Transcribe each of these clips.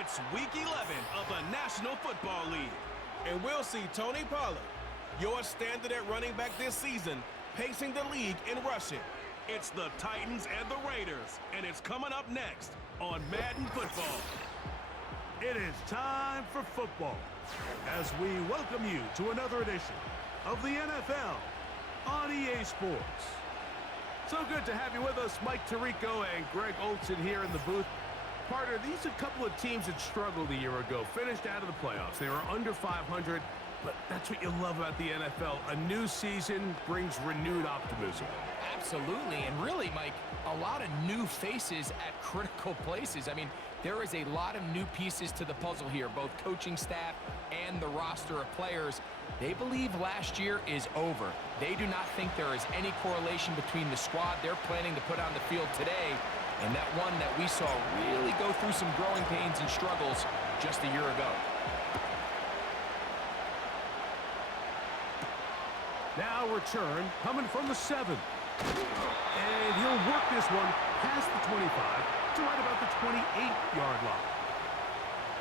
It's Week 11 of the National Football League. And we'll see Tony Pollard, your standard at running back this season, pacing the league in rushing. It's the Titans and the Raiders, and it's coming up next on Madden Football. It is time for football as we welcome you to another edition of the NFL on EA Sports. So good to have you with us, Mike Tirico and Greg Olson here in the booth. Partner, these are a couple of teams that struggled a year ago, finished out of the playoffs. They were under 500, but that's what you love about the NFL. A new season brings renewed optimism. Absolutely, and really, Mike, a lot of new faces at critical places. I mean, there is a lot of new pieces to the puzzle here, both coaching staff and the roster of players. They believe last year is over. They do not think there is any correlation between the squad they're planning to put on the field today and that one that we saw really go through some growing pains and struggles just a year ago. Now return coming from the 7. And he'll work this one past the 25 to right about the 28-yard line.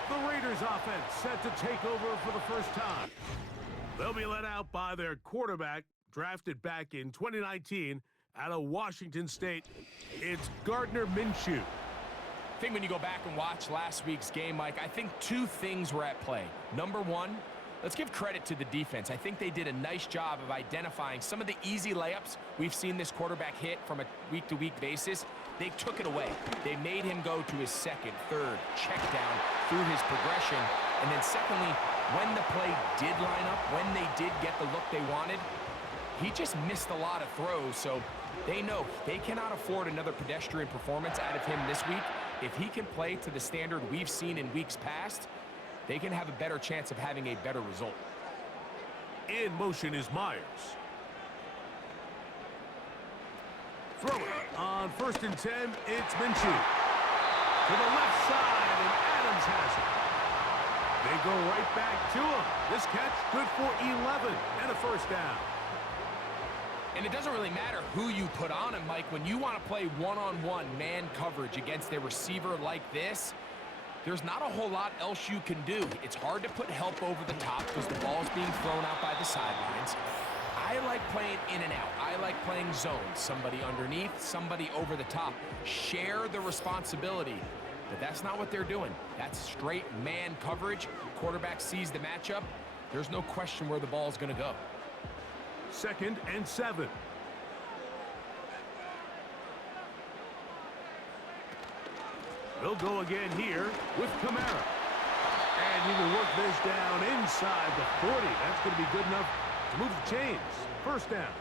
The Raiders offense set to take over for the first time. They'll be led out by their quarterback, drafted back in 2019 out of Washington State. It's Gardner Minshew. I think when you go back and watch last week's game, Mike, I think two things were at play. Number one, let's give credit to the defense. I think they did a nice job of identifying some of the easy layups we've seen this quarterback hit from a week-to-week basis. They took it away. They made him go to his second, third, check down through his progression. And then secondly, when the play did line up, when they did get the look they wanted, he just missed a lot of throws. So they know they cannot afford another pedestrian performance out of him this week. If he can play to the standard we've seen in weeks past, they can have a better chance of having a better result. In motion is Myers. Throw it on 1st and 10. It's Minshew. To the left side, and Adams has it. They go right back to him. This catch good for 11 and a first down. And it doesn't really matter who you put on him, Mike. When you want to play one-on-one man coverage against a receiver like this, there's not a whole lot else you can do. It's hard to put help over the top because the ball's being thrown out by the sidelines. I like playing in and out. I like playing zones. Somebody underneath, somebody over the top. Share the responsibility. But that's not what they're doing. That's straight man coverage. Quarterback sees the matchup. There's no question where the ball's going to go. 2nd and 7. They'll go again here with Kamara. And he will work this down inside the 40. That's going to be good enough to move the chains. First down.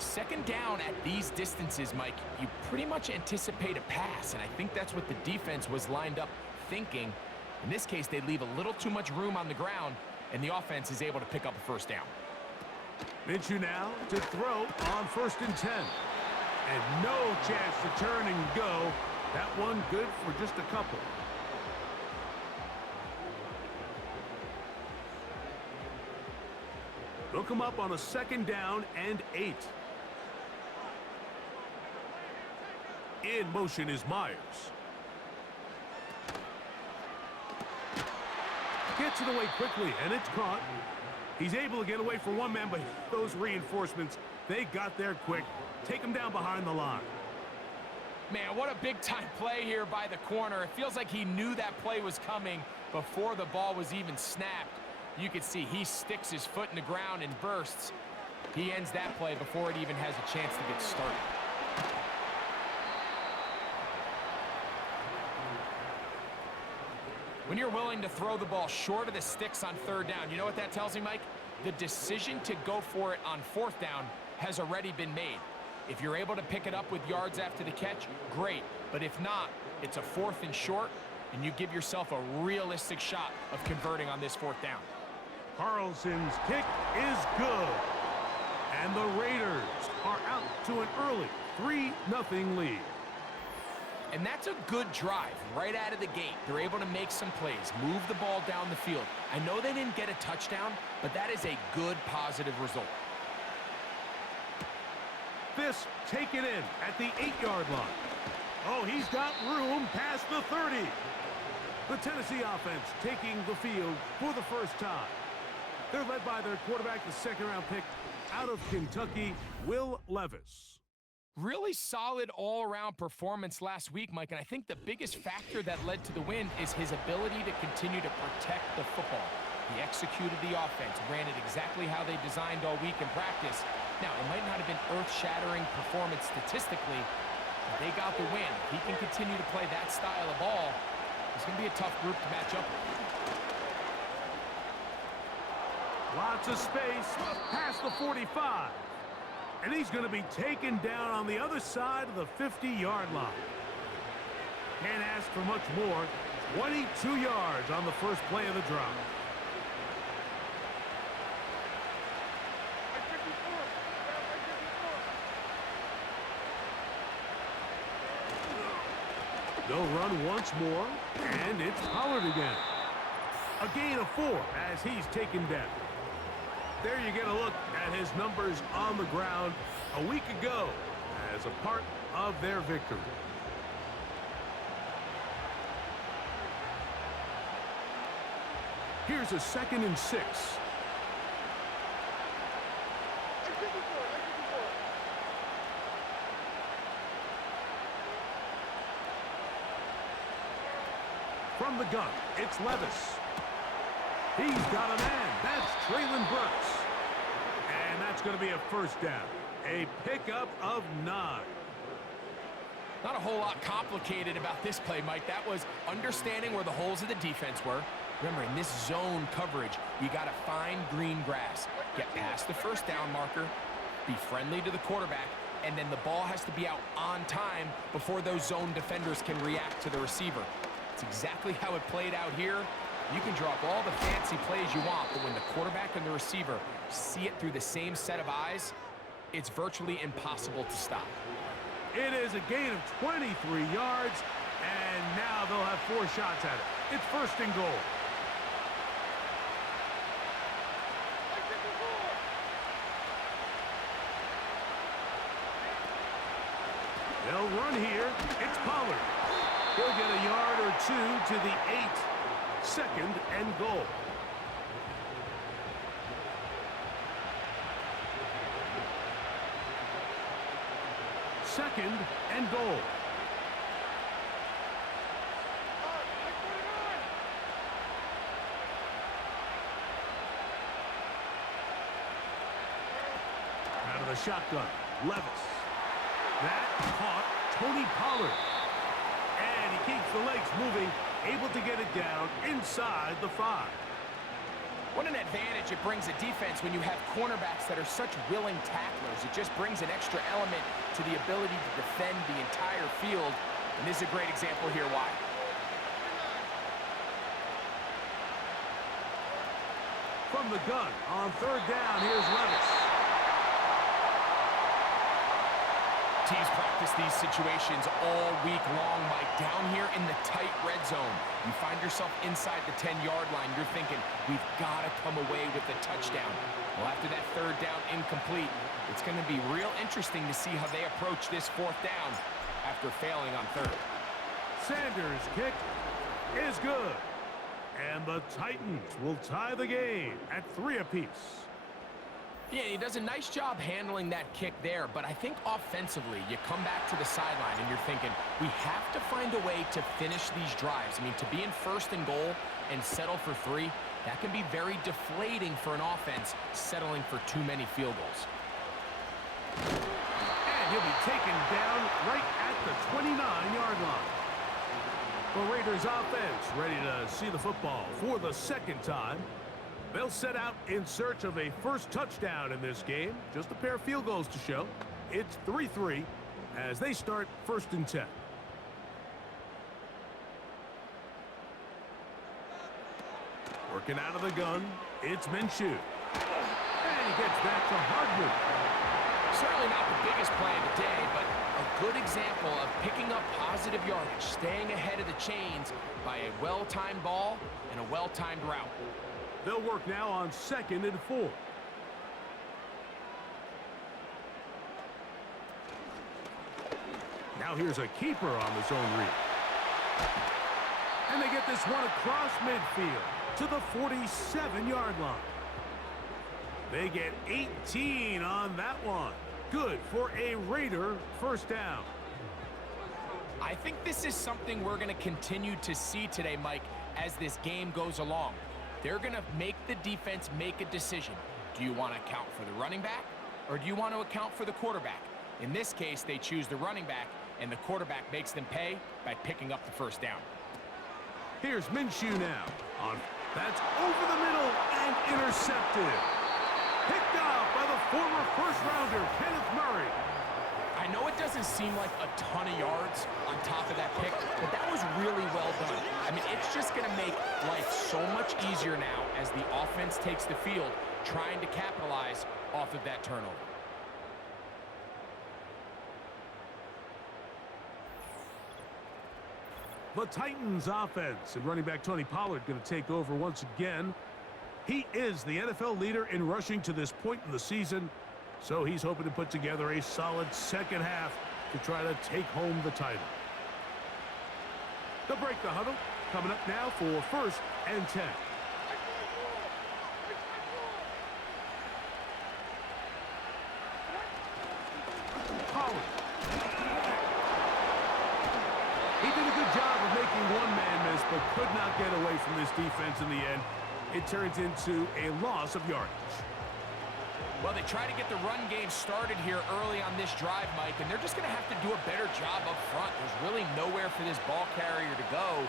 2nd down at these distances, Mike, you pretty much anticipate a pass, and I think that's what the defense was lined up thinking. In this case, they leave a little too much room on the ground, and the offense is able to pick up a first down. Minshew now to throw on 1st and 10. And no chance to turn and go. That one good for just a couple. They'll come up on a 2nd down and 8. In motion is Myers. Gets it away quickly, and it's caught. He's able to get away from one man, but those reinforcements, they got there quick. Take him down behind the line. Man, what a big-time play here by the corner. It feels like he knew that play was coming before the ball was even snapped. You can see he sticks his foot in the ground and bursts. He ends that play before it even has a chance to get started. When you're willing to throw the ball short of the sticks on 3rd down, you know what that tells me, Mike? The decision to go for it on 4th down has already been made. If you're able to pick it up with yards after the catch, great. But if not, it's a 4th and short, and you give yourself a realistic shot of converting on this 4th down. Carlson's kick is good. And the Raiders are out to an early 3-0 lead. And that's a good drive right out of the gate. They're able to make some plays, move the ball down the field. I know they didn't get a touchdown, but that is a good, positive result. This taken in at the 8-yard line. Oh, he's got room past the 30. The Tennessee offense taking the field for the first time. They're led by their quarterback, the second-round pick out of Kentucky, Will Levis. Really solid all-around performance last week, Mike, and I think the biggest factor that led to the win is his ability to continue to protect the football. He executed the offense, ran it exactly how they designed all week in practice. Now, it might not have been earth-shattering performance statistically, but they got the win. If he can continue to play that style of ball, it's going to be a tough group to match up with. Lots of space past the 45. And he's going to be taken down on the other side of the 50-yard line. Can't ask for much more. 22 yards on the first play of the drive. They'll run once more, and it's Pollard again. A gain of 4 as he's taken down. There you get a look at his numbers on the ground a week ago as a part of their victory. Here's a 2nd and 6. From the gun, it's Levis. He's got a man. That's Traylon Burks. And that's going to be a first down. A pickup of 9. Not a whole lot complicated about this play, Mike. That was understanding where the holes of the defense were. Remember, in this zone coverage, you got to find green grass. Get past the first down marker, be friendly to the quarterback, and then the ball has to be out on time before those zone defenders can react to the receiver. It's exactly how it played out here. You can draw up all the fancy plays you want, but when the quarterback and the receiver see it through the same set of eyes, it's virtually impossible to stop. It is a gain of 23 yards, and now they'll have 4 shots at it. It's 1st and goal. They'll run here. It's Pollard. He'll get a yard or 2 to the 8. 2nd and goal. Second and goal. Out of the shotgun, Levis. That caught Tony Pollard. And he keeps the legs moving, able to get it down inside the 5. What an advantage it brings a defense when you have cornerbacks that are such willing tacklers. It just brings an extra element to the ability to defend the entire field. And this is a great example here why. From the gun on 3rd down, here's Levis. Teams practice these situations all week long, Mike. Down here in the tight red zone, you find yourself inside the 10-yard line. You're thinking, we've got to come away with a touchdown. Well, after that 3rd down incomplete, it's going to be real interesting to see how they approach this 4th down after failing on 3rd. Sanders' kick is good. And the Titans will tie the game at 3 apiece. Yeah, he does a nice job handling that kick there, but I think offensively, you come back to the sideline and you're thinking, we have to find a way to finish these drives. I mean, to be in 1st and goal and settle for 3, that can be very deflating for an offense settling for too many field goals. And he'll be taken down right at the 29-yard line. The Raiders offense ready to see the football for the 2nd time. They'll set out in search of a first touchdown in this game. Just a pair of field goals to show. It's 3-3 as they start 1st and 10. Working out of the gun, it's Minshew. And he gets back to Hardman. Certainly not the biggest play of the day, but a good example of picking up positive yardage, staying ahead of the chains by a well-timed ball and a well-timed route. They'll work now on 2nd and 4. Now here's a keeper on the zone read. And And they get this one across midfield to the 47-yard line. They get 18 on that one. Good for a Raider first down. I think this is something we're going to continue to see today, Mike, as this game goes along. They're going to make the defense make a decision. Do you want to account for the running back, or do you want to account for the quarterback? In this case, they choose the running back, and the quarterback makes them pay by picking up the first down. Here's Minshew now. That's over the middle and intercepted. Picked off by the former first-rounder, Kenneth Murray. I know it doesn't seem like a ton of yards on top of that pick, but that was really well done. I mean, it's just going to make life so much easier now as the offense takes the field, trying to capitalize off of that turnover. The Titans offense and running back Tony Pollard going to take over once again. He is the NFL leader in rushing to this point in the season, so he's hoping to put together a solid second half to try to take home the title. They'll break the huddle. Coming up now for 1st and 10. Pollard. He did a good job of making one man miss, but could not get away from this defense in the end. It turns into a loss of yardage. Well, they try to get the run game started here early on this drive, Mike, and they're just going to have to do a better job up front. There's really nowhere for this ball carrier to go.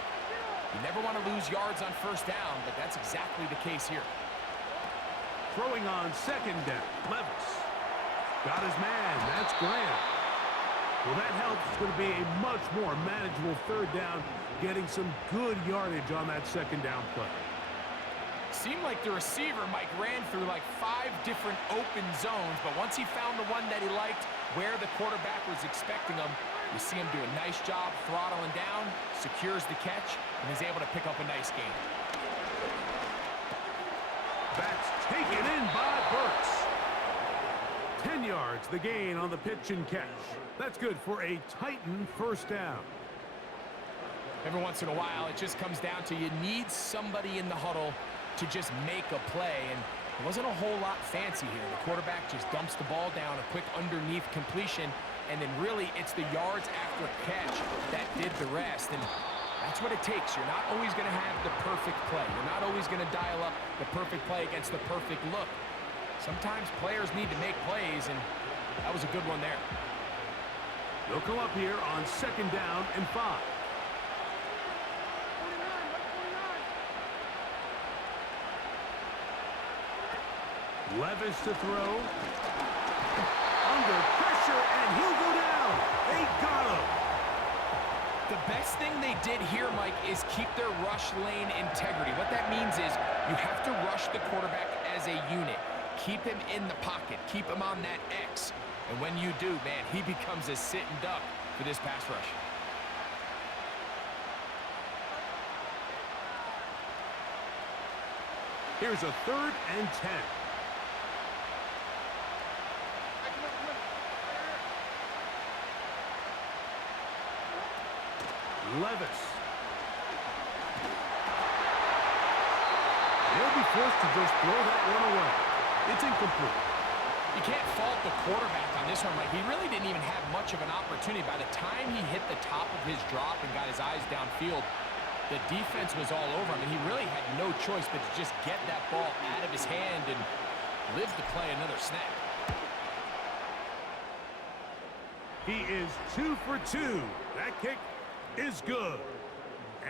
You never want to lose yards on first down, but that's exactly the case here. Throwing on second down, Levis. Got his man, that's Graham. Well, that helps. It's going to be a much more manageable third down, getting some good yardage on that second down play. Seemed like the receiver, Mike, ran through like 5 different open zones, but once he found the one that he liked, where the quarterback was expecting him, you see him do a nice job throttling down, secures the catch, and is able to pick up a nice gain. That's taken in by Burks. 10 yards, the gain on the pitch and catch. That's good for a Titan first down. Every once in a while, it just comes down to you need somebody in the huddle to just make a play, and it wasn't a whole lot fancy here. The quarterback just dumps the ball down, a quick underneath completion, and then really it's the yards after catch that did the rest, and that's what it takes. You're not always going to have the perfect play. You're not always going to dial up the perfect play against the perfect look. Sometimes players need to make plays, and that was a good one there. They'll come up here on second down and 5. Levis to throw. Under pressure, and he'll go down. They got him. The best thing they did here, Mike, is keep their rush lane integrity. What that means is you have to rush the quarterback as a unit. Keep him in the pocket. Keep him on that X. And when you do, man, he becomes a sitting duck for this pass rush. Here's a 3rd and 10. Levis. They'll be forced to just throw that one away. It's incomplete. You can't fault the quarterback on this one, Mike. He really didn't even have much of an opportunity. By the time he hit the top of his drop and got his eyes downfield, the defense was all over him, and he really had no choice but to just get that ball out of his hand and live to play another snap. He is 2 for 2. That kick is good.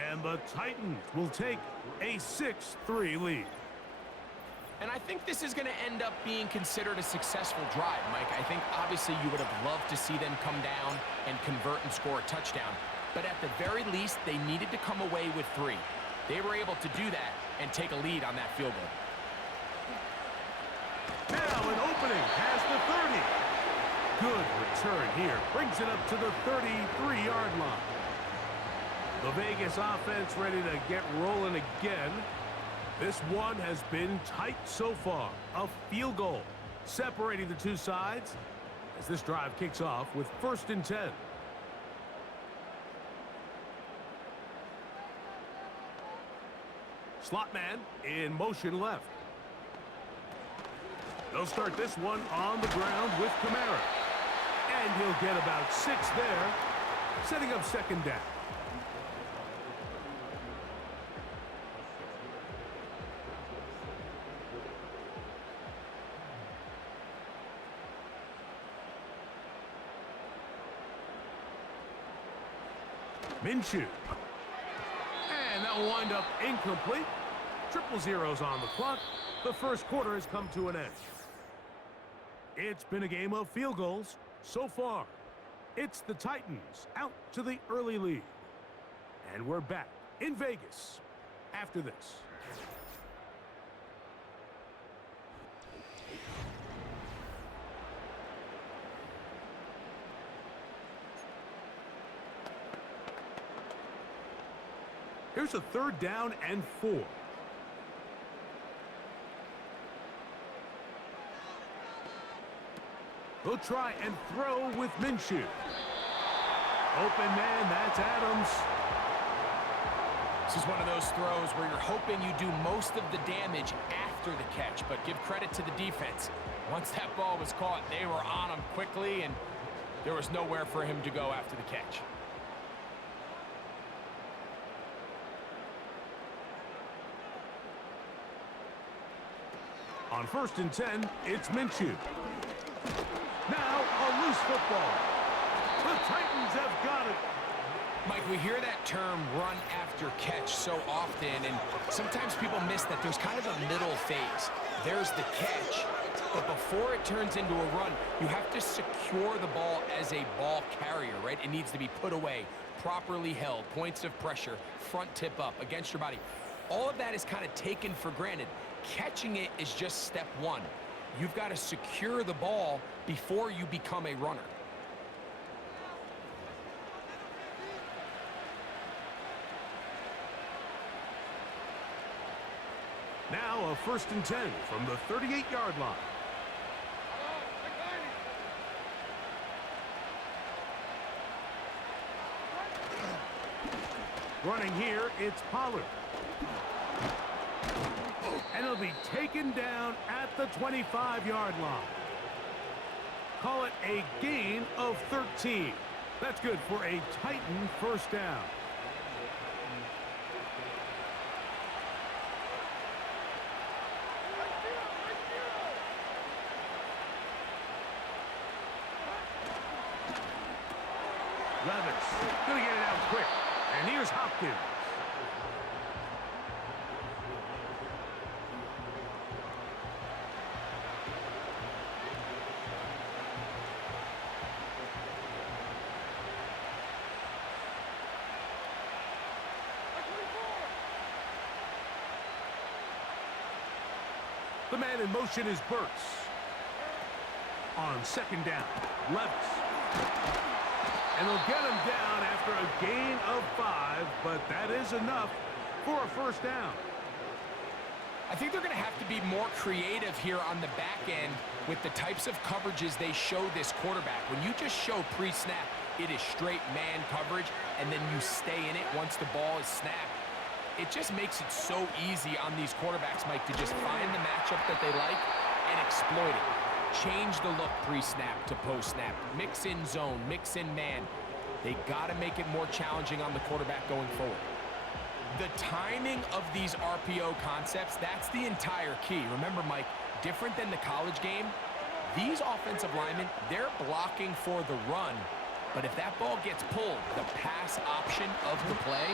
And the Titans will take a 6-3 lead. And I think this is going to end up being considered a successful drive, Mike. I think obviously you would have loved to see them come down and convert and score a touchdown. But at the very least, they needed to come away with 3. They were able to do that and take a lead on that field goal. Now an opening past the 30. Good return here. Brings it up to the 33-yard line. The Vegas offense ready to get rolling again. This one has been tight so far. A field goal separating the two sides as this drive kicks off with 1st and 10. Slot man in motion left. They'll start this one on the ground with Kamara. And he'll get about 6 there, setting up second down. Minshew. And that will wind up incomplete. Triple zeros on the clock. The first quarter has come to an end. It's been a game of field goals so far. It's the Titans out to the early lead. And we're back in Vegas after this. Here's a 3rd down and 4. They'll try and throw with Minshew. Open man, that's Adams. This is one of those throws where you're hoping you do most of the damage after the catch, but give credit to the defense. Once that ball was caught, they were on him quickly, and there was nowhere for him to go after the catch. On 1st and 10, it's Minshew. Now a loose football. The Titans have got it. Mike, we hear that term run after catch so often, and sometimes people miss that there's kind of a middle phase. There's the catch, but before it turns into a run, you have to secure the ball as a ball carrier, right? It needs to be put away, properly held, points of pressure, front tip up against your body. All of that is kind of taken for granted. Catching it is just step one. You've got to secure the ball before you become a runner. Now a 1st and 10 from the 38-yard line. Running here, it's Pollard. And it'll be taken down at the 25-yard line. Call it a gain of 13. That's good for a Titan 1st down. Levis gonna get it out quick. And here's Hopkins. The man in motion is Burks. On 2nd down, Levis. And they'll get him down after a gain of 5, but that is enough for a 1st down. I think they're going to have to be more creative here on the back end with the types of coverages they show this quarterback. When you just show pre-snap, it is straight man coverage, and then you stay in it once the ball is snapped. It just makes it so easy on these quarterbacks, Mike, to just find the matchup that they like and exploit it. Change the look pre-snap to post-snap. Mix in zone, mix in man. They got to make it more challenging on the quarterback going forward. The timing of these RPO concepts, that's the entire key. Remember, Mike, different than the college game, these offensive linemen, they're blocking for the run. But if that ball gets pulled, the pass option of the play,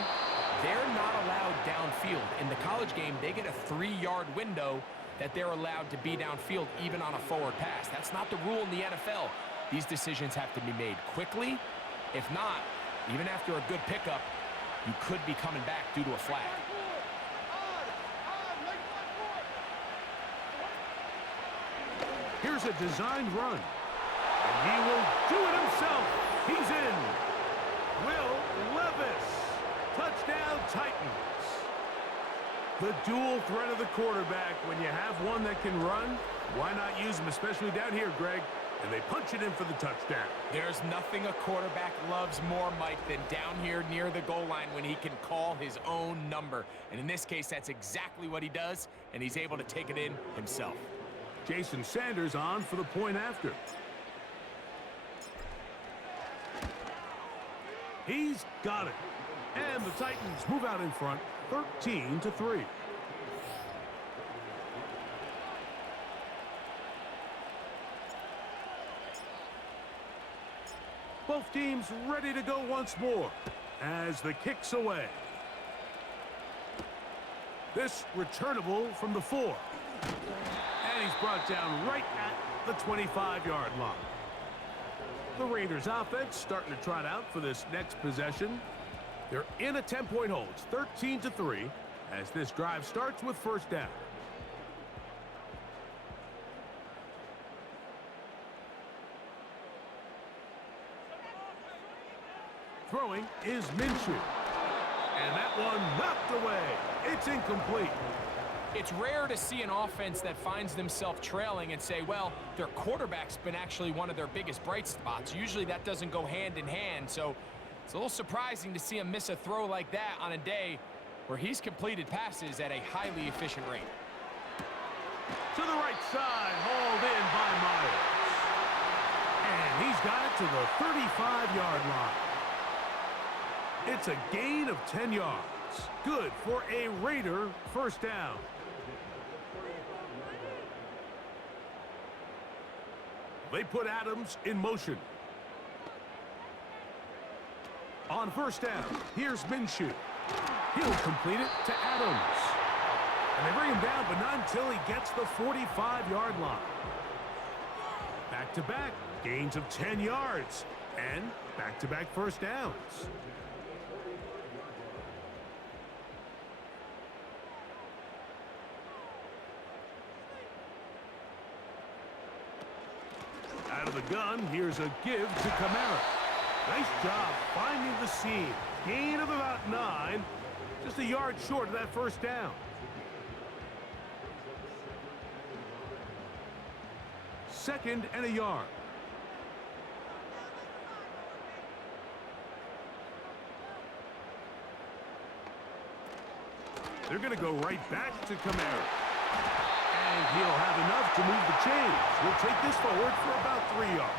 they're not allowed downfield. In the college game, they get a 3-yard window that they're allowed to be downfield even on a forward pass. That's not the rule in the NFL. These decisions have to be made quickly. If not, even after a good pickup, you could be coming back due to a flag. Here's a designed run. And he will do it himself. He's in. Will Levis. Touchdown, Titans. The dual threat of the quarterback. When you have one that can run, why not use him, especially down here, Greg? and they punch it in for the touchdown. There's nothing a quarterback loves more, Mike, than down here near the goal line when he can call his own number. And in this case, that's exactly what he does, and he's able to take it in himself. Jason Sanders on for the point after. He's got it. And the Titans move out in front, 13-3. Both teams ready to go once more as the kick's away. This returnable from the 4. And he's brought down right at the 25-yard line. The Raiders offense starting to trot out for this next possession. They're in a 10-point hold, 13-3, as this drive starts with first down. Throwing is Minshew. And that one knocked away. It's incomplete. It's rare to see an offense that finds themselves trailing and say, well, their quarterback's been actually one of their biggest bright spots. Usually that doesn't go hand in hand, so it's a little surprising to see him miss a throw like that on a day where he's completed passes at a highly efficient rate. To the right side, hauled in by Myers. And he's got it to the 35-yard line. It's a gain of 10 yards. Good for a Raider first down. They put Adams in motion. On first down, here's Minshew. He'll complete it to Adams. And they bring him down, but not until he gets the 45-yard line. Back-to-back, gains of 10 yards. And back-to-back first downs. Out of the gun, here's a give to Kamara. Nice job finding the seam. Gain of about 9. Just a yard short of that first down. Second and a yard. They're going to go right back to Kamara. And he'll have enough to move the chains. We'll take this forward for about 3 yards.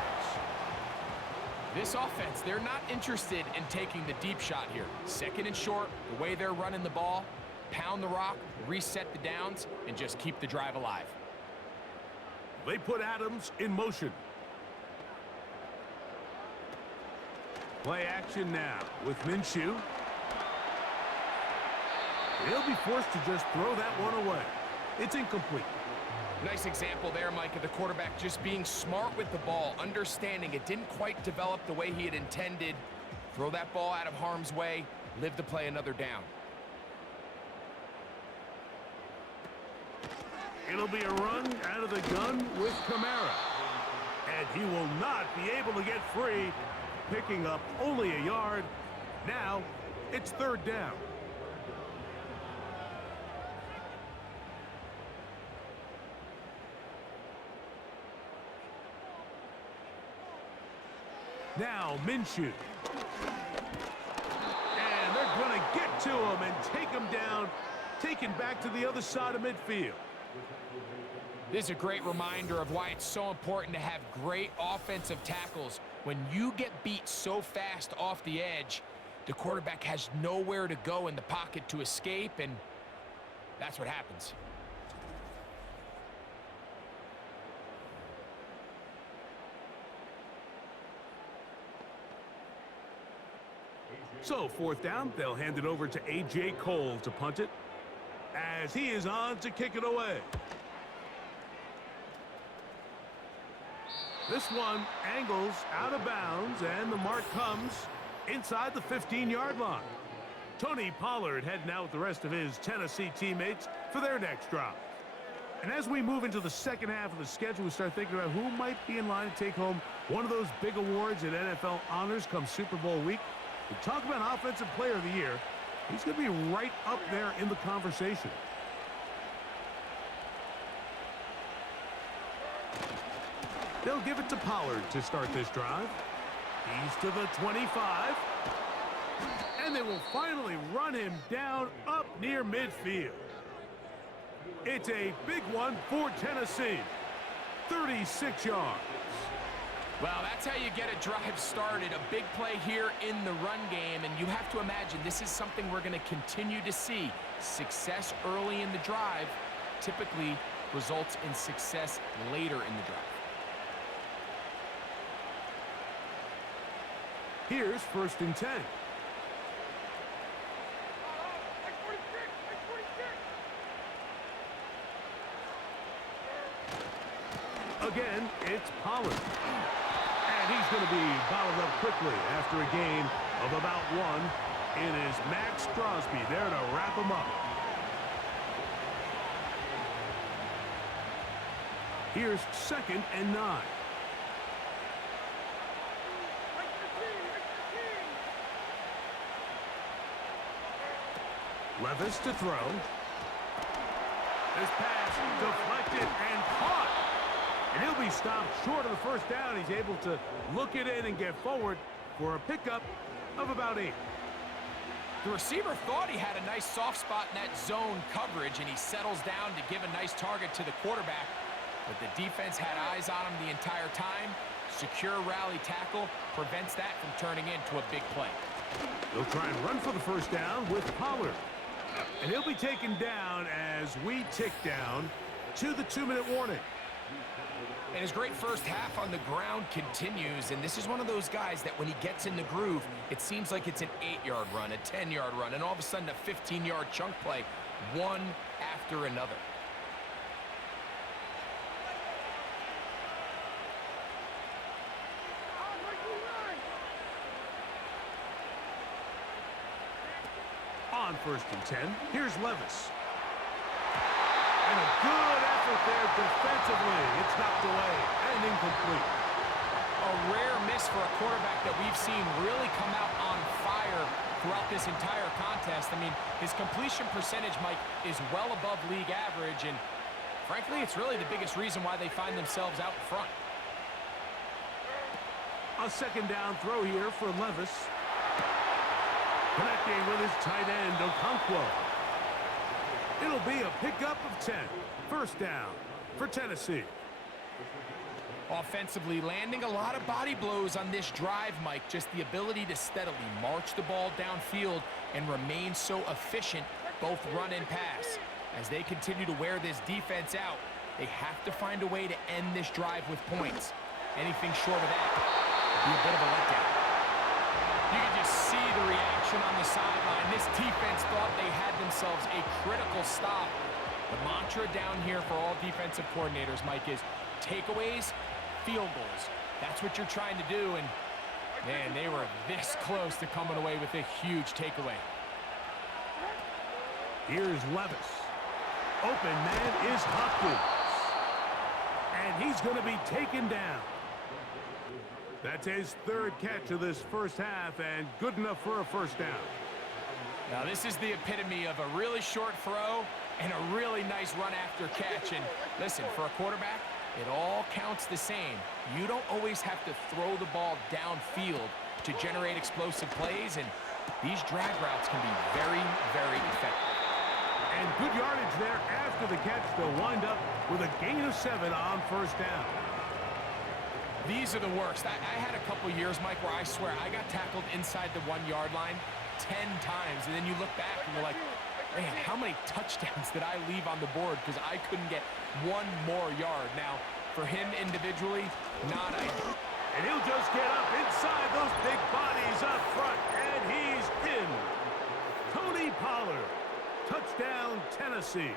This offense, they're not interested in taking the deep shot here. Second and short, the way they're running the ball, pound the rock, reset the downs, and just keep the drive alive. They put Adams in motion. Play action now with Minshew. He'll be forced to just throw that one away. It's incomplete. Nice example there, Mike, of the quarterback just being smart with the ball, understanding it didn't quite develop the way he had intended. Throw that ball out of harm's way, live to play another down. It'll be a run out of the gun with Kamara. And he will not be able to get free, picking up only a yard. Now, it's third down. Now, Minshew. And they're going to get to him and take him down, taken back to the other side of midfield. This is a great reminder of why it's so important to have great offensive tackles. When you get beat so fast off the edge, the quarterback has nowhere to go in the pocket to escape, and that's what happens. So, fourth down, they'll hand it over to A.J. Cole to punt it, as he is on to kick it away. This one angles out of bounds, and the mark comes inside the 15-yard line. Tony Pollard heading out with the rest of his Tennessee teammates for their next drive. And as we move into the second half of the schedule, we start thinking about who might be in line to take home one of those big awards at NFL honors come Super Bowl week. We talk about Offensive Player of the Year. He's going to be right up there in the conversation. They'll give it to Pollard to start this drive. He's to the 25. And they will finally run him down up near midfield. It's a big one for Tennessee. 36 yards. Well, that's how you get a drive started. A big play here in the run game, and you have to imagine this is something we're going to continue to see. Success early in the drive typically results in success later in the drive. Here's 1st and 10. Again, it's Pollard. And he's going to be bottled up quickly after a gain of about 1. It is Max Crosby there to wrap him up. Here's 2nd and 9. Levis to throw. This pass deflected and caught. And he'll be stopped short of the 1st down. He's able to look it in and get forward for a pickup of about 8. The receiver thought he had a nice soft spot in that zone coverage, and he settles down to give a nice target to the quarterback. But the defense had eyes on him the entire time. Secure rally tackle prevents that from turning into a big play. They'll try and run for the 1st down with Pollard. And he'll be taken down as we tick down to the 2-minute warning. And his great first half on the ground continues, and this is one of those guys that when he gets in the groove, it seems like it's an 8-yard run, a 10-yard run, and all of a sudden a 15-yard chunk play, one after another. On 1st and 10, here's Levis. And a good effort there defensively. It's knocked away and incomplete. A rare miss for a quarterback that we've seen really come out on fire throughout this entire contest. I mean, his completion percentage, Mike, is well above league average, and frankly, it's really the biggest reason why they find themselves out in front. A 2nd down throw here for Levis. Connecting with his tight end, Okonkwo. It'll be a pickup of 10. 1st down for Tennessee. Offensively, landing a lot of body blows on this drive, Mike. Just the ability to steadily march the ball downfield and remain so efficient, both run and pass. As they continue to wear this defense out, they have to find a way to end this drive with points. Anything short of that would be a bit of a letdown. You can just see the reaction on the sideline. This defense thought they had themselves a critical stop. The mantra down here for all defensive coordinators, Mike, is takeaways, field goals. That's what you're trying to do, and man, they were this close to coming away with a huge takeaway. Here's Levis. Open man is Hopkins. And he's going to be taken down. That's his 3rd catch of this 1st half, and good enough for a 1st down. Now, this is the epitome of a really short throw and a really nice run after catch. And listen, for a quarterback, it all counts the same. You don't always have to throw the ball downfield to generate explosive plays, and these drag routes can be very, very effective. And good yardage there after the catch. They'll wind up with a gain of 7 on 1st down. These are the worst. I had a couple years, Mike, where I swear I got tackled inside the 1-yard line 10 times, and then you look back and you're like, man, how many touchdowns did I leave on the board because I couldn't get one more yard? Now, for him individually, not ideal. And he'll just get up inside those big bodies up front, and he's in. Tony Pollard, touchdown Tennessee.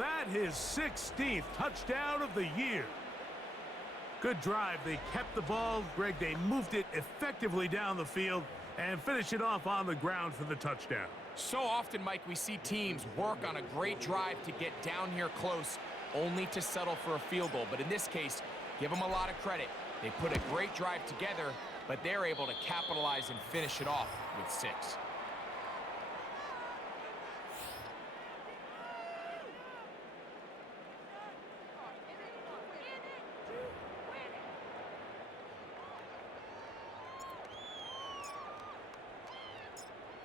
That his 16th touchdown of the year. Good drive. They kept the ball. Greg, they moved it effectively down the field and finished it off on the ground for the touchdown. So often, Mike, we see teams work on a great drive to get down here close, only to settle for a field goal. But in this case, give them a lot of credit. They put a great drive together, but they're able to capitalize and finish it off with 6.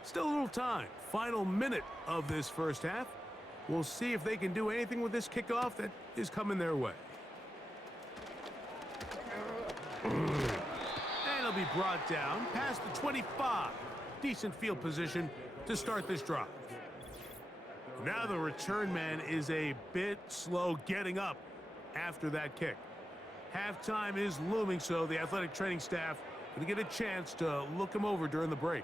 Still a little time. Final minute of this first half. We'll see if they can do anything with this kickoff that is coming their way. And it'll be brought down past the 25. Decent field position to start this drive. Now the return man is a bit slow getting up after that kick. Halftime is looming, so the athletic training staff going to get a chance to look him over during the break.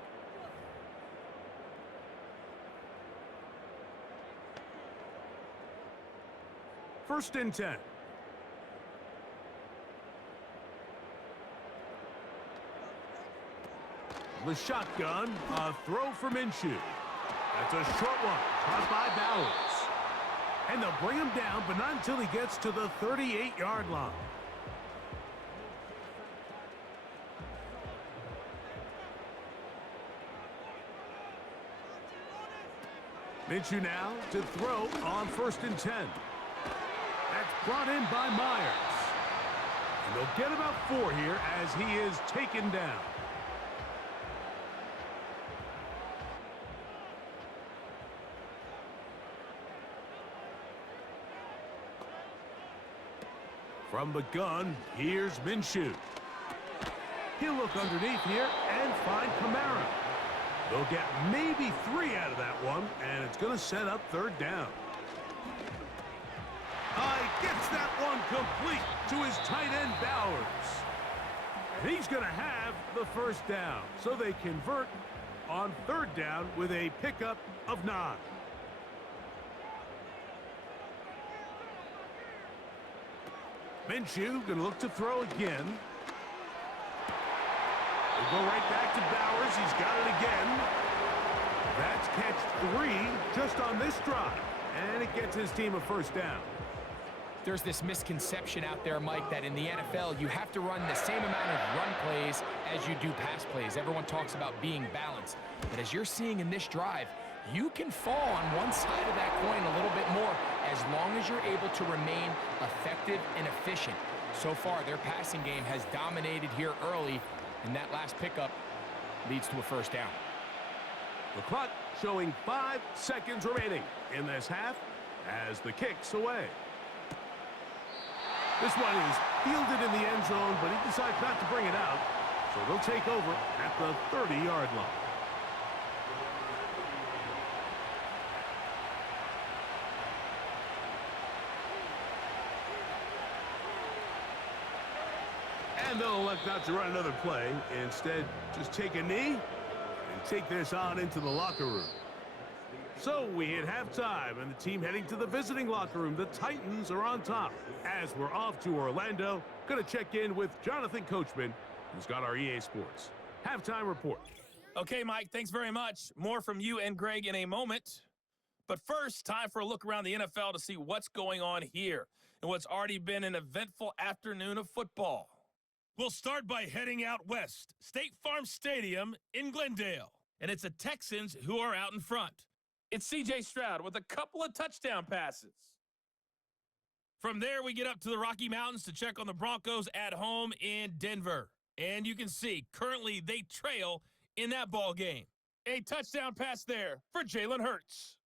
First and 10. The shotgun, a throw for Minshew. That's a short one, caught by Bowers. And they'll bring him down, but not until he gets to the 38-yard line. Minshew now to throw on first and 10. That's brought in by Myers. And they'll get about 4 here as he is taken down. From the gun, here's Minshew. He'll look underneath here and find Kamara. They'll get maybe 3 out of that one, and it's going to set up third down. Gets that one complete to his tight end, Bowers. And he's going to have the first down, so they convert on third down with a pickup of 9. Minshew going to look to throw again. We'll go right back to Bowers. He's got it again. That's catch 3 just on this drive. And it gets his team a first down. There's this misconception out there, Mike, that in the NFL, you have to run the same amount of run plays as you do pass plays. Everyone talks about being balanced. But as you're seeing in this drive, you can fall on one side of that coin a little bit more as long as you're able to remain effective and efficient. So far, their passing game has dominated here early, and that last pickup leads to a first down. The clock showing 5 seconds remaining in this half as the kick's away. This one is fielded in the end zone, but he decides not to bring it out, so they'll take over at the 30-yard line. And they'll elect not to run another play. Instead, just take a knee and take this on into the locker room. So we hit halftime, and the team heading to the visiting locker room. The Titans are on top. As we're off to Orlando, going to check in with Jonathan Coachman, who's got our EA Sports halftime report. Okay, Mike, thanks very much. More from you and Greg in a moment. But first, time for a look around the NFL to see what's going on here and what's already been an eventful afternoon of football. We'll start by heading out west, State Farm Stadium in Glendale. And it's the Texans who are out in front. It's C.J. Stroud with a couple of touchdown passes. From there, we get up to the Rocky Mountains to check on the Broncos at home in Denver. And you can see, currently, they trail in that ball game. A touchdown pass there for Jalen Hurts.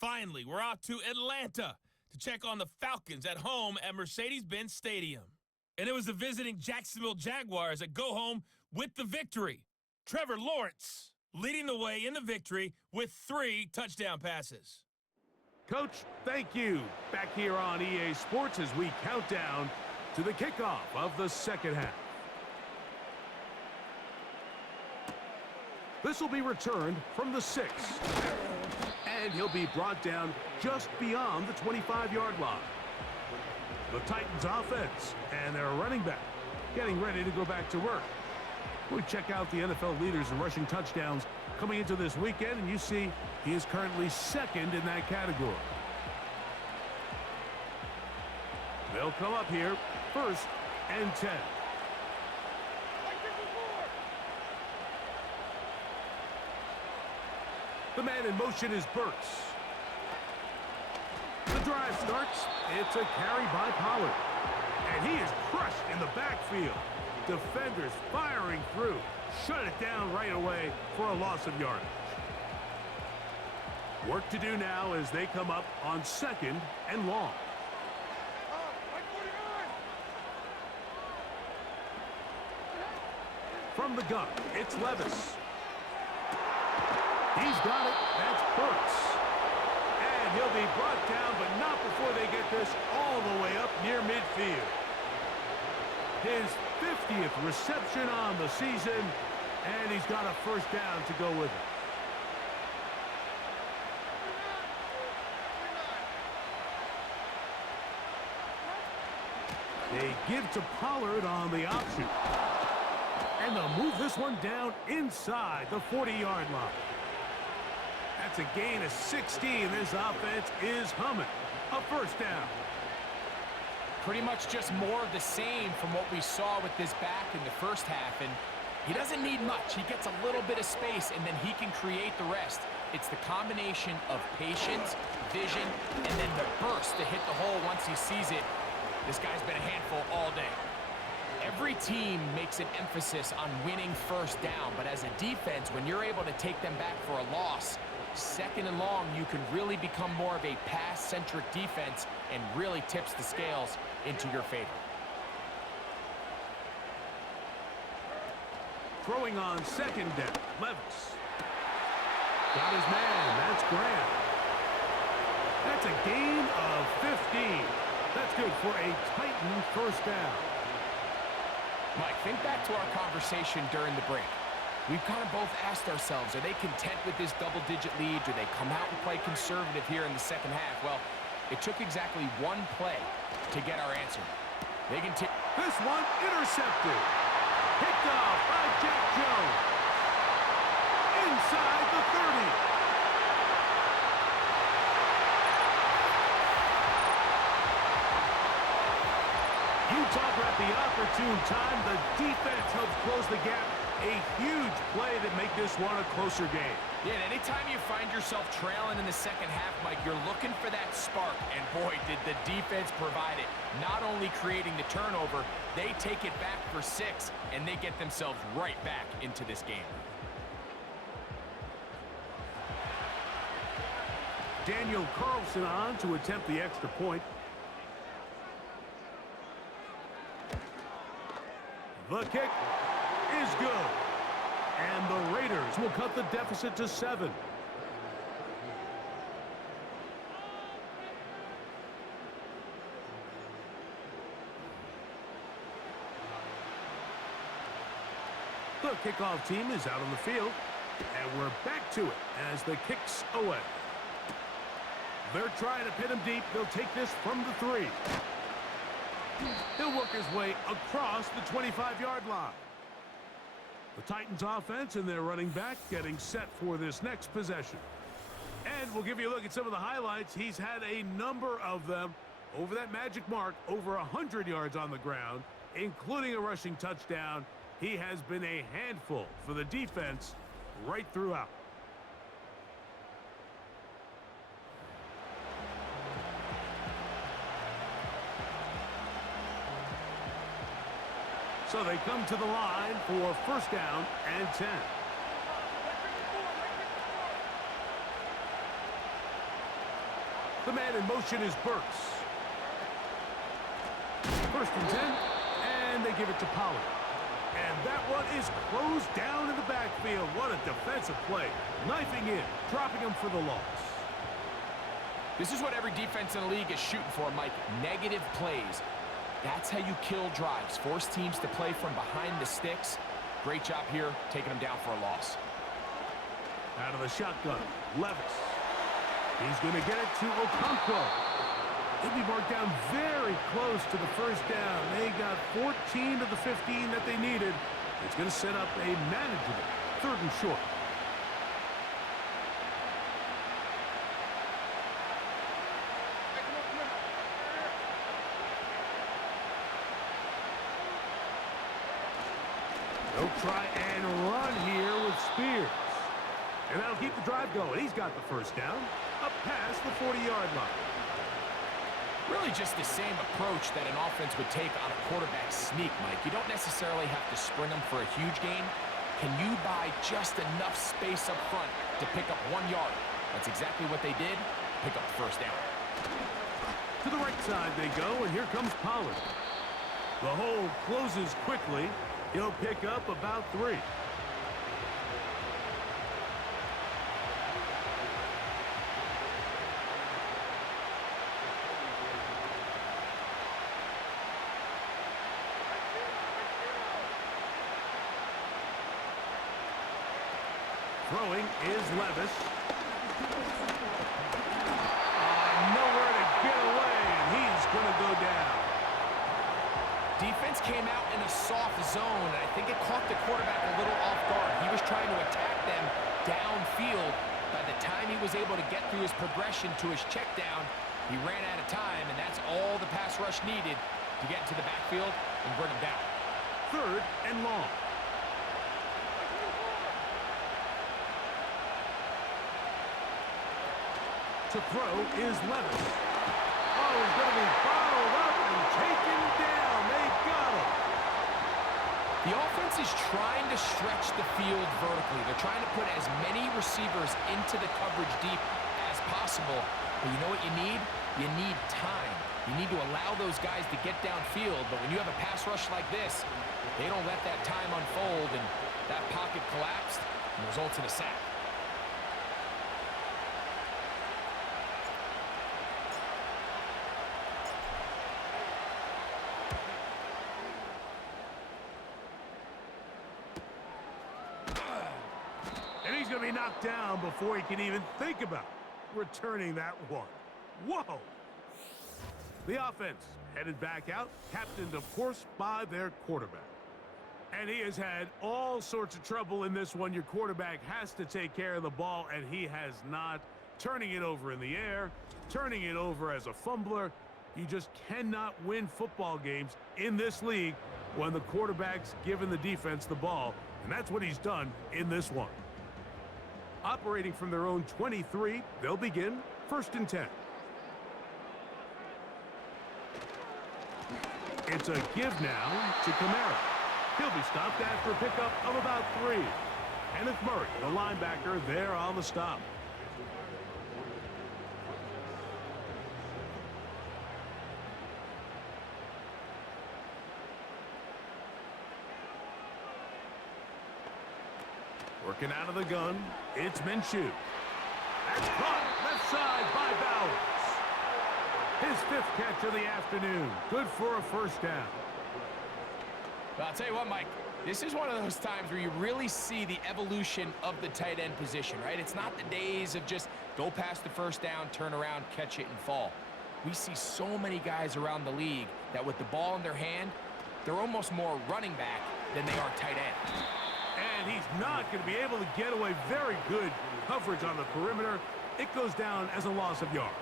Finally, we're off to Atlanta to check on the Falcons at home at Mercedes-Benz Stadium. And it was the visiting Jacksonville Jaguars that go home with the victory. Trevor Lawrence leading the way in the victory with 3 touchdown passes. Coach, thank you. Back here on EA Sports as we count down to the kickoff of the second half. This will be returned from the 6. And he'll be brought down just beyond the 25-yard line. The Titans offense and their running back getting ready to go back to work. We check out the NFL leaders in rushing touchdowns coming into this weekend, and you see he is currently second in that category. They'll come up here, 1st and 10. The man in motion is Burks. The drive starts. It's a carry by Pollard. And he is crushed in the backfield. Defenders firing through. Shut it down right away for a loss of yardage. Work to do now as they come up on 2nd and long. From the gun, it's Levis. He's got it. That's Burks. And he'll be brought down, but not before they get this all the way up near midfield. His 50th reception on the season, and he's got a first down to go with it. They give to Pollard on the option. And they'll move this one down inside the 40-yard line. That's a gain of 16. This offense is humming. A first down. Pretty much just more of the same from what we saw with this back in the first half. And he doesn't need much. He gets a little bit of space, and then he can create the rest. It's the combination of patience, vision, and then the burst to hit the hole once he sees it. This guy's been a handful all day. Every team makes an emphasis on winning first down, but as a defense, when you're able to take them back for a loss, 2nd and long, you can really become more of a pass-centric defense and really tips the scales into your favor. Throwing on 2nd down, Levis. Got his man, that's Graham. That's a gain of 15. That's good for a Titan first down. Mike, think back to our conversation during the break. We've kind of both asked ourselves, are they content with this double-digit lead? Do they come out and play conservative here in the second half? Well, it took exactly one play to get our answer. They can take this one intercepted. Picked off by Jack Jones. Inside the 30. Utah at the opportune time. The defense helps close the gap. A huge play that make this one a closer game. Yeah, and anytime you find yourself trailing in the second half, Mike, you're looking for that spark. And boy, did the defense provide it. Not only creating the turnover, they take it back for 6, and they get themselves right back into this game. Daniel Carlson on to attempt the extra point. The kick is good. And the Raiders will cut the deficit to 7. The kickoff team is out on the field. And we're back to it as the kick's away. They're trying to pin him deep. They'll take this from the 3. He'll work his way across the 25-yard line. The Titans offense and their running back getting set for this next possession. And we'll give you a look at some of the highlights. He's had a number of them over that magic mark, over 100 yards on the ground, including a rushing touchdown. He has been a handful for the defense right throughout. So they come to the line for first down and 10. The man in motion is Burks. First and 10, and they give it to Pollard. And that one is closed down in the backfield. What a defensive play. Knifing in, dropping him for the loss. This is what every defense in the league is shooting for, Mike. Negative plays. That's how you kill drives. Force teams to play from behind the sticks. Great job here, taking them down for a loss. Out of the shotgun, Levis. He's going to get it to Okonkwo. He'll be marked down very close to the first down. They got 14 to the 15 that they needed. It's going to set up a manageable 3rd and short. They'll try and run here with Spears. And that'll keep the drive going. He's got the first down. Up past the 40-yard line. Really just the same approach that an offense would take on a quarterback sneak, Mike. You don't necessarily have to sprint them for a huge gain. Can you buy just enough space up front to pick up 1 yard? That's exactly what they did. Pick up the first down. To the right side they go, and here comes Pollard. The hole closes quickly. He'll pick up about 3. Throwing is Levis. Nowhere to get away, and he's going to go down. Defense came out in a soft zone, and I think it caught the quarterback a little off guard. He was trying to attack them downfield. By the time he was able to get through his progression to his check down, he ran out of time, and that's all the pass rush needed to get into the backfield and bring him down. 3rd and long. To throw is Levis. Oh, he's going to be bottled up and taken down. They got him. The offense is trying to stretch the field vertically. They're trying to put as many receivers into the coverage deep as possible. But you know what you need? You need time. You need to allow those guys to get downfield. But when you have a pass rush like this, they don't let that time unfold, and that pocket collapsed and results in a sack. And he's going to be knocked down before he can even think about returning that one. Whoa! The offense headed back out, captained, of course, by their quarterback. And he has had all sorts of trouble in this one. Your quarterback has to take care of the ball, and he has not. Turning it over in the air, turning it over as a fumbler. You just cannot win football games in this league when the quarterback's giving the defense the ball. And that's what he's done in this one. Operating from their own 23, they'll begin 1st and 10. It's a give now to Kamara. He'll be stopped after a pickup of about 3. Kenneth Murray, the linebacker, there on the stop. Working out of the gun, it's Minshew. That's caught left side by Bowers. His 5th catch of the afternoon. Good for a first down. Well, I'll tell you what, Mike, this is one of those times where you really see the evolution of the tight end position, right? It's not the days of just go past the first down, turn around, catch it, and fall. We see so many guys around the league that with the ball in their hand, they're almost more running back than they are tight end. And he's not going to be able to get away. Very good coverage on the perimeter. It goes down as a loss of yards.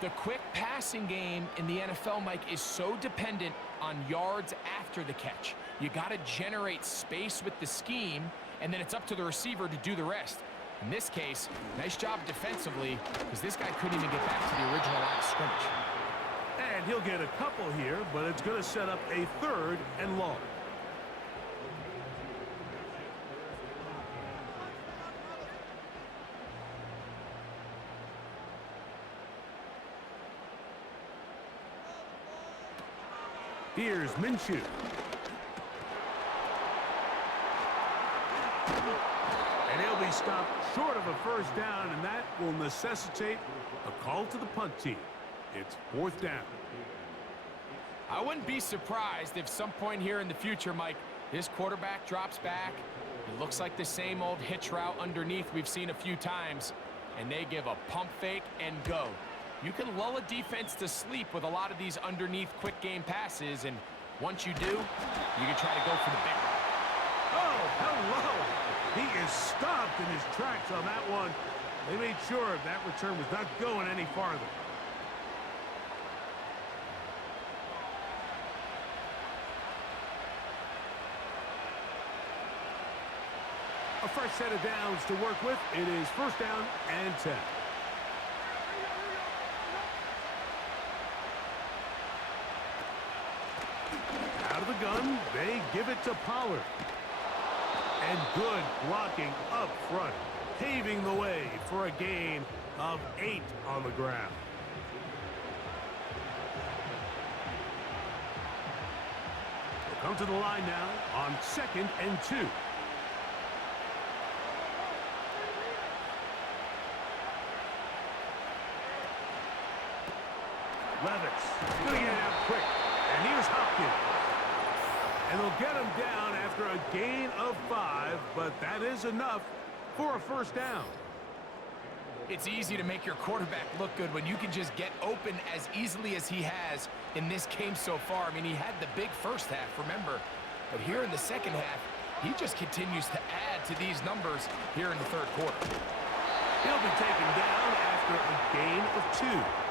The quick passing game in the NFL, Mike, is so dependent on yards after the catch. You got to generate space with the scheme, and then it's up to the receiver to do the rest. In this case, nice job defensively, because this guy couldn't even get back to the original line of scrimmage. And he'll get a couple here, but it's going to set up a 3rd and long. Here's Minshew. And he'll be stopped short of a first down, and that will necessitate a call to the punt team. It's 4th down. I wouldn't be surprised if some point here in the future, Mike, this quarterback drops back. It looks like the same old hitch route underneath we've seen a few times, and they give a pump fake and go. You can lull a defense to sleep with a lot of these underneath quick game passes, and once you do, you can try to go for the big one. Oh, hello. He is stopped in his tracks on that one. They made sure that return was not going any farther. A fresh set of downs to work with. It is 1st down and 10. gun, they give it to Pollard. And good blocking up front, paving the way for a gain of 8 on the ground. We'll come to the line now on 2nd and 2. Levis going to get it out quick. And here's Hopkins. And they'll get him down after a gain of 5, but that is enough for a first down. It's easy to make your quarterback look good when you can just get open as easily as he has in this game so far. I mean, he had the big first half, remember. But here in the second half, he just continues to add to these numbers here in the third quarter. He'll be taken down after a gain of 2.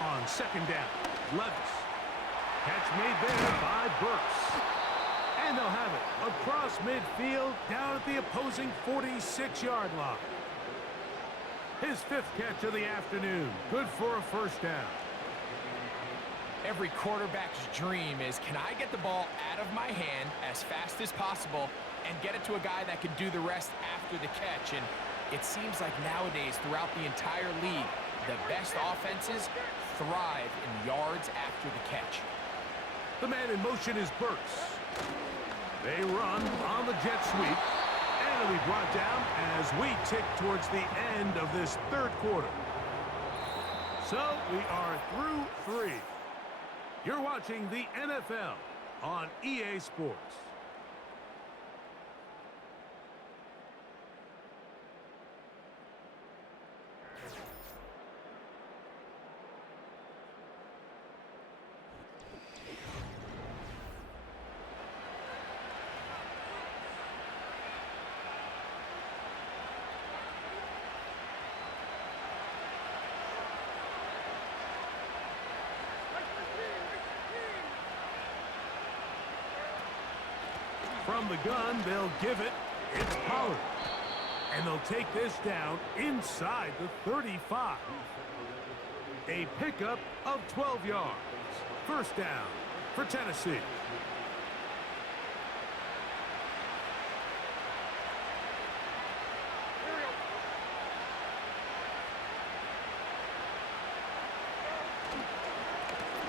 On 2nd down, Levis. Catch made there by Burks. And they'll have it across midfield down at the opposing 46-yard line. His 5th catch of the afternoon. Good for a first down. Every quarterback's dream is, can I get the ball out of my hand as fast as possible and get it to a guy that can do the rest after the catch? And it seems like nowadays throughout the entire league, the best offenses thrive in yards after the catch. The man in motion is Burks. They run on the jet sweep. And it'll be brought down as we tick towards the end of this third quarter. So we are through 3. You're watching the NFL on EA Sports. From the gun, they'll give it. It's Pollard. And they'll take this down inside the 35. A pickup of 12 yards. First down for Tennessee.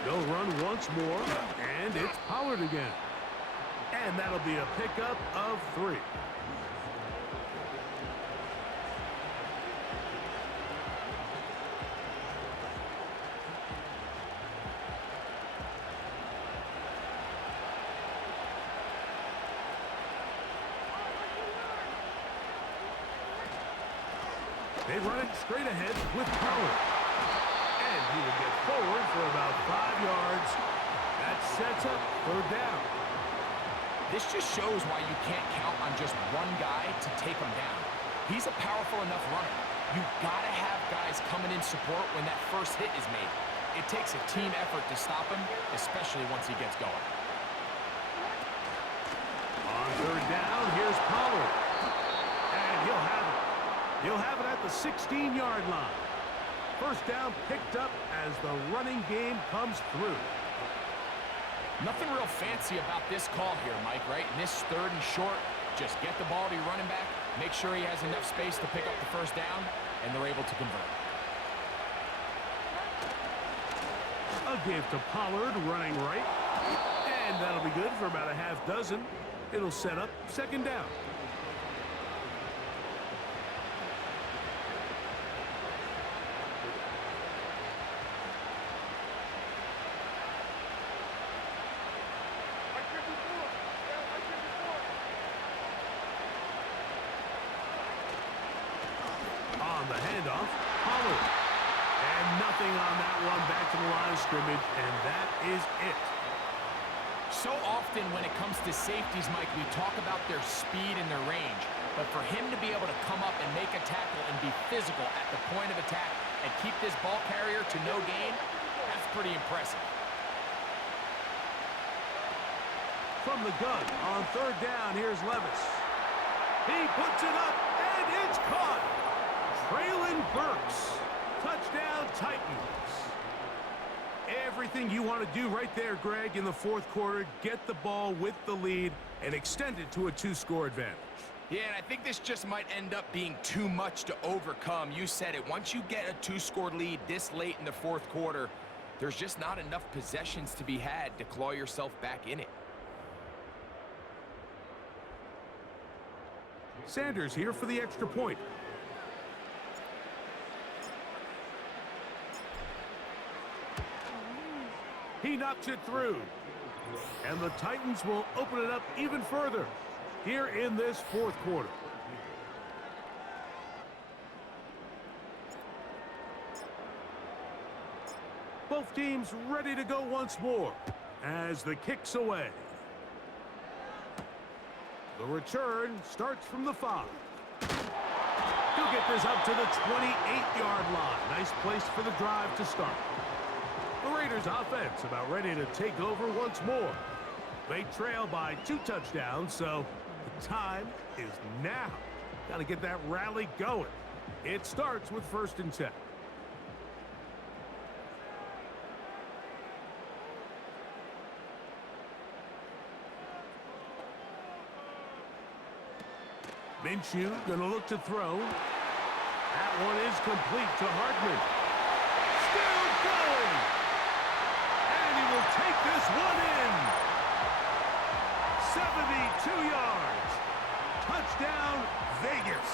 They'll run once more, and it's Pollard again. And that'll be a pickup of 3. They run it straight ahead with Pollard. And he will get forward for about 5 yards. That sets up 3rd down. This just shows why you can't count on just one guy to take him down. He's a powerful enough runner. You've got to have guys coming in support when that first hit is made. It takes a team effort to stop him, especially once he gets going. On 3rd down, here's Pollard. And he'll have it. He'll have it at the 16-yard line. First down picked up as the running game comes through. Nothing real fancy about this call here, Mike, right? In this 3rd and short, just get the ball to your running back, make sure he has enough space to pick up the first down, and they're able to convert. A give to Pollard running right. And that'll be good for about a half dozen. It'll set up 2nd down. On the handoff, Pollard. And nothing on that one, back to the line of scrimmage, and that is it. So often when it comes to safeties, Mike, we talk about their speed and their range. But for him to be able to come up and make a tackle and be physical at the point of attack and keep this ball carrier to no gain, that's pretty impressive. From the gun on third down, here's Levis. He puts it up, and it's caught. Traylon Burks. Touchdown, Titans. Everything you want to do right there, Greg, in the fourth quarter. Get the ball with the lead and extend it to a 2-score advantage. Yeah, and I think this just might end up being too much to overcome. You said it. Once you get a 2-score lead this late in the fourth quarter, there's just not enough possessions to be had to claw yourself back in it. Sanders here for the extra point. He knocks it through. And the Titans will open it up even further here in this fourth quarter. Both teams ready to go once more as the kick's away. The return starts from the 5. He'll get this up to the 28-yard line. Nice place for the drive to start. The Raiders offense about ready to take over once more. They trail by 2 touchdowns, so the time is now. Got to get that rally going. It starts with 1st and 10. Minshew going to look to throw. That one is complete to Hardman. Still going. And he will take this one in. 72 yards. Touchdown, Vegas.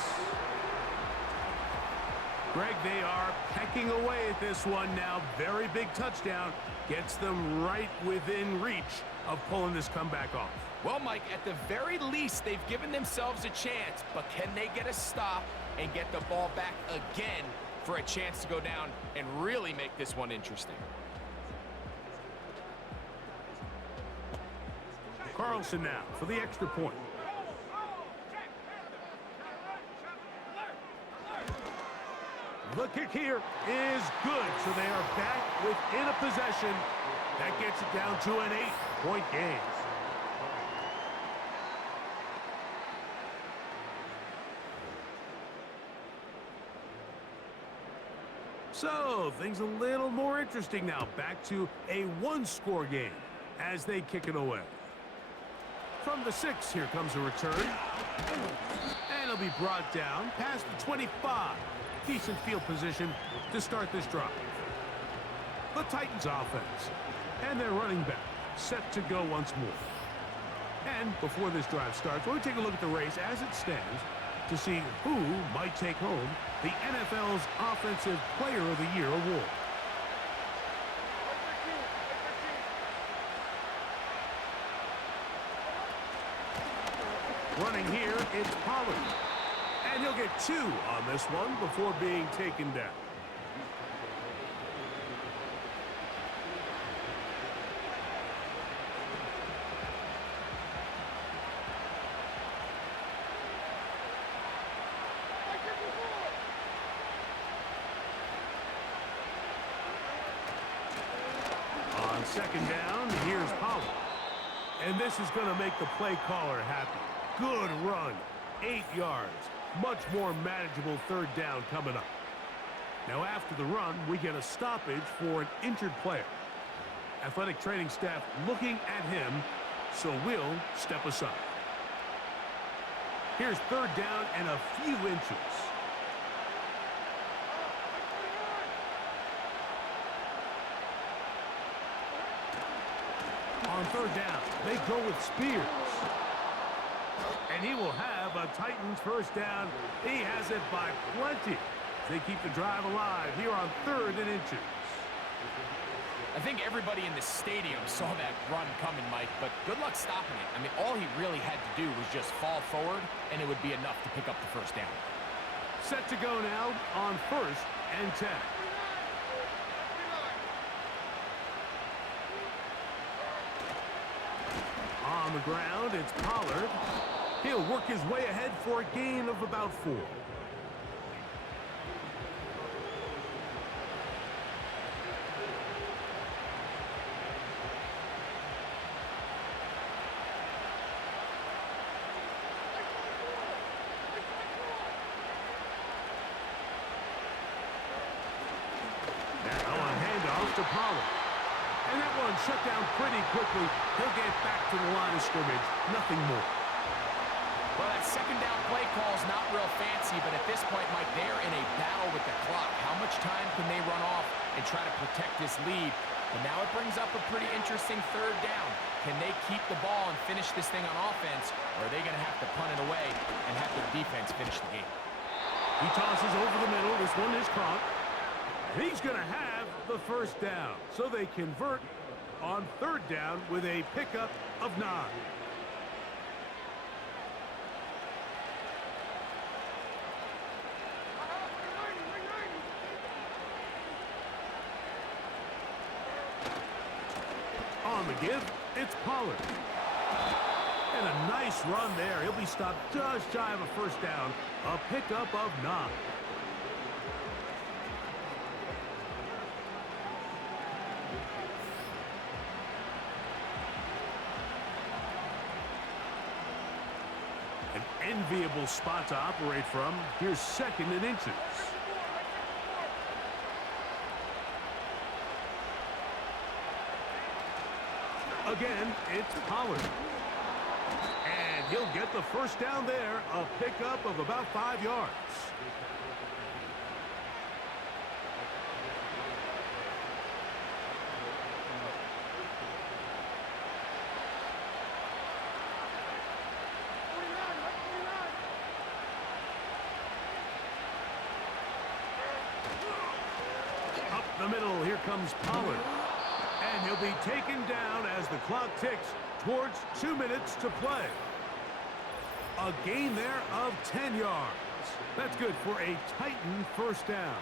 Greg, they are pecking away at this one now. Very big touchdown. Gets them right within reach of pulling this comeback off. Well, Mike, at the very least, they've given themselves a chance, but can they get a stop and get the ball back again for a chance to go down and really make this one interesting? Carlson now for the extra point. The kick here is good, so they are back within a possession. That gets it down to an 8-point game. So, things a little more interesting now. Back to a 1-score game as they kick it away. From the 6, here comes a return. And it'll be brought down past the 25. Decent field position to start this drive. The Titans offense and their running back set to go once more. And before this drive starts, we'll take a look at the race as it stands to see who might take home the NFL's Offensive Player of the Year award. Running here, it's Pollard. And he'll get 2 on this one before being taken down. On 2nd down, here's Pollard. And this is going to make the play caller happy. Good run. 8 yards. Much more manageable 3rd down coming up. Now after the run, we get a stoppage for an injured player. Athletic training staff looking at him, so we'll step aside. Here's 3rd down and a few inches. On 3rd down, they go with Spears. And he will have a Titans 1st down. He has it by plenty. They keep the drive alive here on 3rd and inches. I think everybody in the stadium saw that run coming, Mike, but good luck stopping it. I mean, all he really had to do was just fall forward, and it would be enough to pick up the 1st down. Set to go now on 1st and 10. On the ground, it's Pollard. He'll work his way ahead for a gain of about 4. to Pollard. And that one shut down pretty quickly. He'll get back to the line of scrimmage. Nothing more. Well, that second down play call is not real fancy, but at this point, Mike, they're in a battle with the clock. How much time can they run off and try to protect this lead? And now it brings up a pretty interesting third down. Can they keep the ball and finish this thing on offense, or are they going to have to punt it away and have their defense finish the game? He tosses over the middle. This one is caught. And he's going to have the first down. So they convert on third down with a pickup of 9. On the give, it's Pollard. And a nice run there. He'll be stopped just shy of a first down. A pickup of 9. An enviable spot to operate from. Here's 2nd and inches. Again, it's Pollard. And he'll get the first down there. A pickup of about 5 yards. Up the middle, here comes Pollard. And he'll be taken down as the clock ticks towards 2 minutes to play. A gain there of 10 yards. That's good for a Titan first down.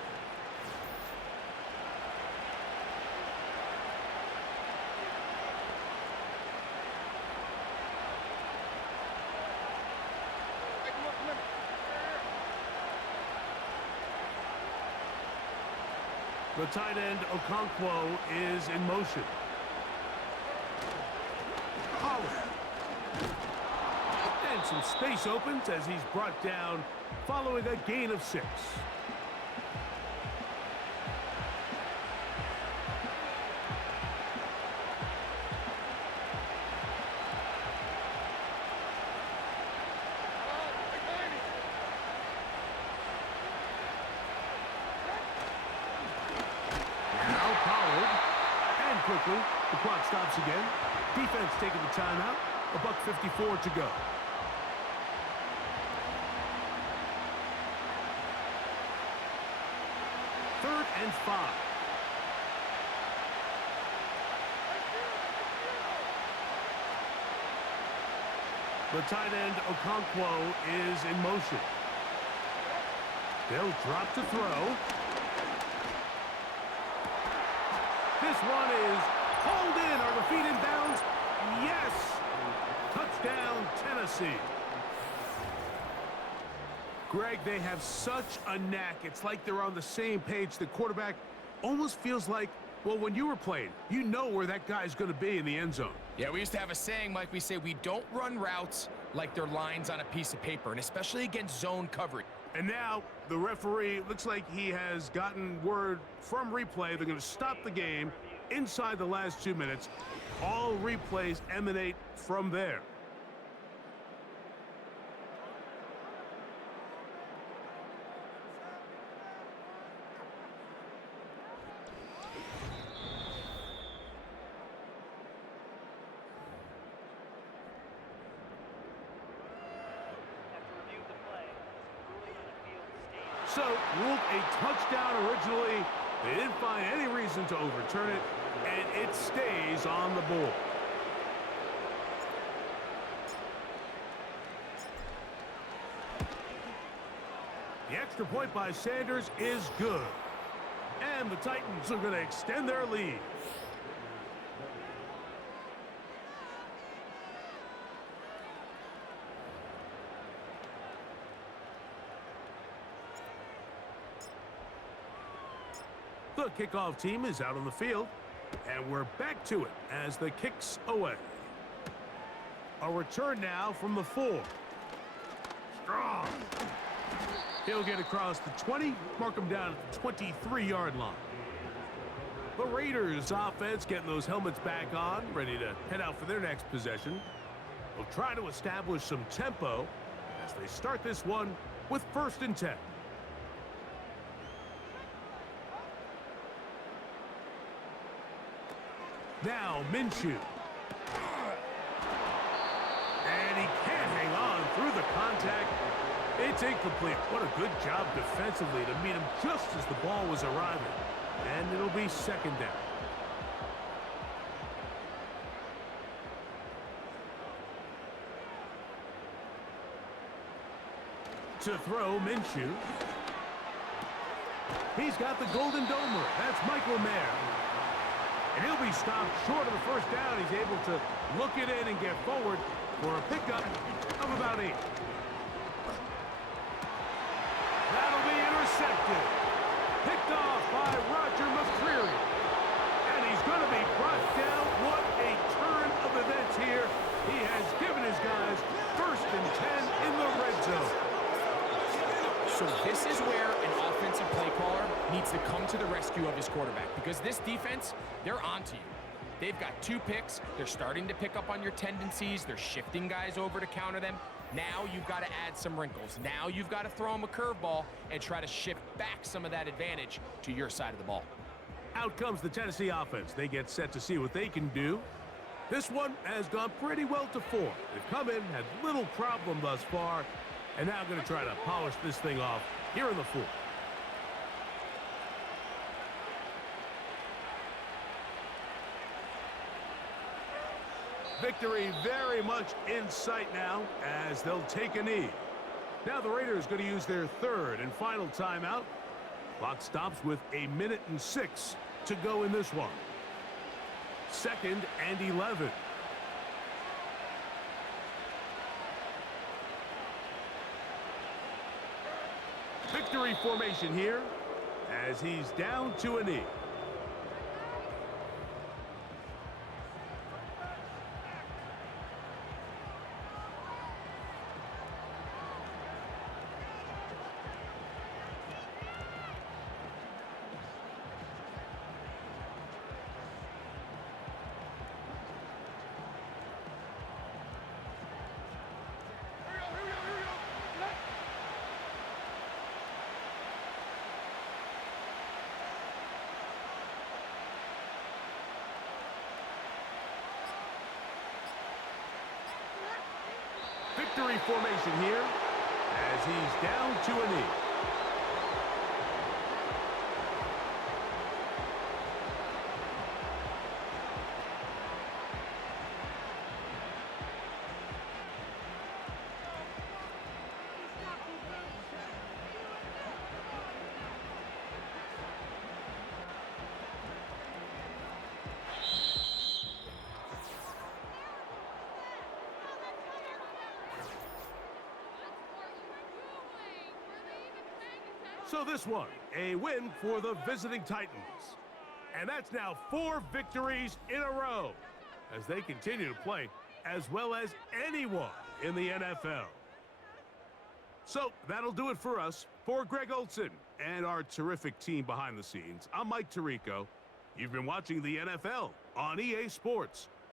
The tight end, Okonkwo, is in motion. Pollard. And some space opens as he's brought down following a gain of 6. Quickly, the clock stops again. Defense taking the timeout. $1:54 to go. Third and 5. The tight end, Okonkwo, is in motion. They'll drop to throw. This one is hauled in. Are the feet in bounds? Yes! Touchdown, Tennessee. Greg, they have such a knack. It's like they're on the same page. The quarterback almost feels like, well, when you were playing, you know where that guy's going to be in the end zone. Yeah, we used to have a saying, Mike. We say we don't run routes like they're lines on a piece of paper, and especially against zone coverage. And now the referee looks like he has gotten word from replay. They're going to stop the game inside the last 2 minutes. All replays emanate from there. So, ruled a touchdown originally. They didn't find any reason to overturn it, and it stays on the board. The extra point by Sanders is good. And the Titans are going to extend their lead. The kickoff team is out on the field, and we're back to it as the kick's away. A return now from the 4. Strong. He'll get across the 20, mark him down at the 23-yard line. The Raiders offense getting those helmets back on, ready to head out for their next possession. They'll try to establish some tempo as they start this one with 1st and 10. Now Minshew. And he can't hang on through the contact. It's incomplete. What a good job defensively to meet him just as the ball was arriving. And it'll be 2nd down. To throw, Minshew. He's got the Golden Domer. That's Michael Mayer. And he'll be stopped short of the 1st down. He's able to look it in and get forward for a pickup of about 8. That'll be intercepted. Picked off by Roger McCreary. And he's going to be brought down. What a turn of events here. He has given his guys 1st and 10 in the red zone. So this is where an offensive play caller needs to come to the rescue of his quarterback, because this defense, they're onto you. They've got 2 picks. They're starting to pick up on your tendencies. They're shifting guys over to counter them. Now you've got to add some wrinkles. Now you've got to throw them a curveball and try to shift back some of that advantage to your side of the ball. Out comes the Tennessee offense. They get set to see what they can do. This one has gone pretty well to form. They've come in, had little problem thus far, and now going to try to polish this thing off here in the 4th. Victory very much in sight now as they'll take a knee. Now the Raiders going to use their 3rd and final timeout. Clock stops with 1:06 to go in this one. 2nd and 11. Victory formation here as he's down to a knee. Victory formation here as he's down to a knee. So this one, a win for the visiting Titans. And that's now 4 victories in a row as they continue to play as well as anyone in the NFL. So that'll do it for us. For Greg Olson and our terrific team behind the scenes, I'm Mike Tirico. You've been watching the NFL on EA Sports.